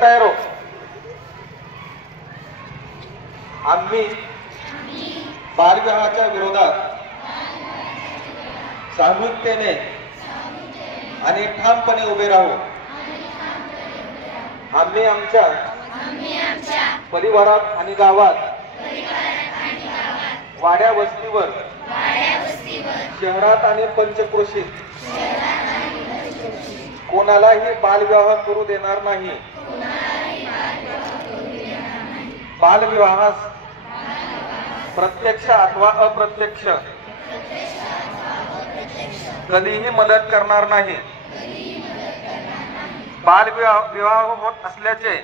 तयार हो। आम्ही बालविवाहाच्या विरोधात सामूहिकतेने आणि ठामपणे उभे राहू। आम्ही आमच्या परिवारात आणि गावात, वाड्या वस्तीवर, शहरात आणि पंचक्रोशीत कोणालाही बालविवाह करू देणार नाही। बालविवाहास प्रत्यक्ष अथवा अप्रत्यक्ष कधीही मदत करणार नाही। बालविवाह होत असल्याचे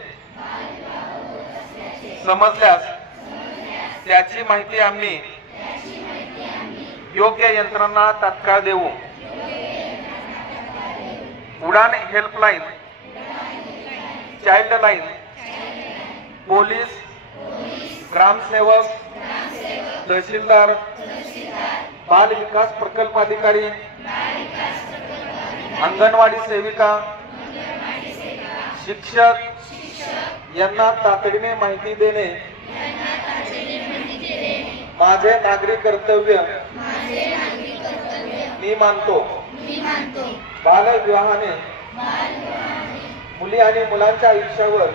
समजल्यास त्याची माहिती आम्ही योग्य यंत्रणा तात्काळ देऊ। उडान हेल्पलाईन, चाइल्ड लाईन, पोलीस, ग्रामसेवक, तहसीलदार, बाल विकास प्रकल्प अधिकारी, अंगणवाडी सेविका, शिक्षक यांना तातडीने माहिती देणे माझे नागरिक कर्तव्य मी मानतो। बालविवाहाने मुली आणि मुलांच्या आयुष्यावर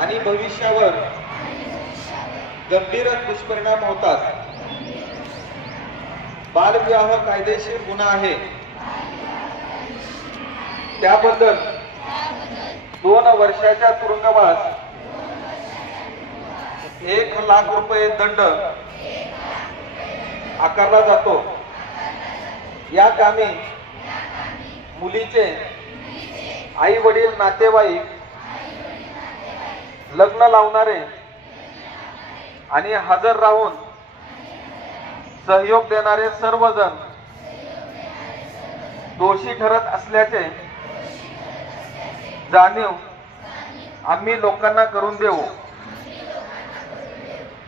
आणि भविष्यावर गंभीर दुष्परिणाम होतात। बालविवाह कायदेशीर गुन्हा आहे। त्याबद्दल 2 वर्षाच्या तुरुंगवास, 1 लाख रुपये दंड आकारला जातो। या कामी मुलीचे आई वडील, नातेवाईक, लग्न लावणारे आणि हजर राहून सहयोग देणारे सर्वजण दोषी ठरत असल्याचे जाणीव आम्ही लोकांना करून देऊ।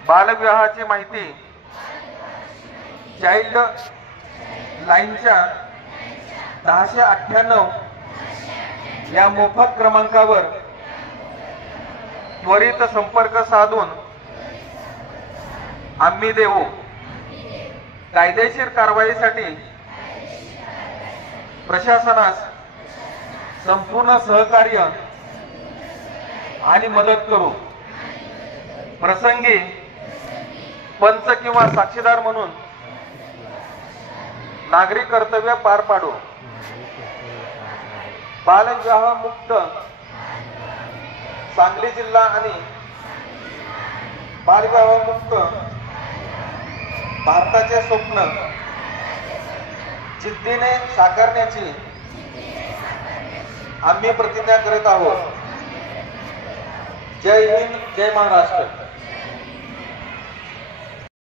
बालविवाहाची माहिती चाइल्ड लाईनच्या 1098 या मोफत क्रमांकावर त्वरित संपर्क साधून आम्ही देऊ। कायदेशीर कारवाईसाठी प्रशासनास संपूर्ण सहकार्य आणि मदत करू। प्रसंगी पंच किंवा साक्षीदार म्हणून नागरिक कर्तव्य पार पाडू। बालविवाह मुक्त सांगली जिल्हा आणि बालविवाह मुक्त भारताचे स्वप्न जिद्दीने साकारण्याची आम्ही प्रतिज्ञा करत आहोत। जय हिंद, जय महाराष्ट्र।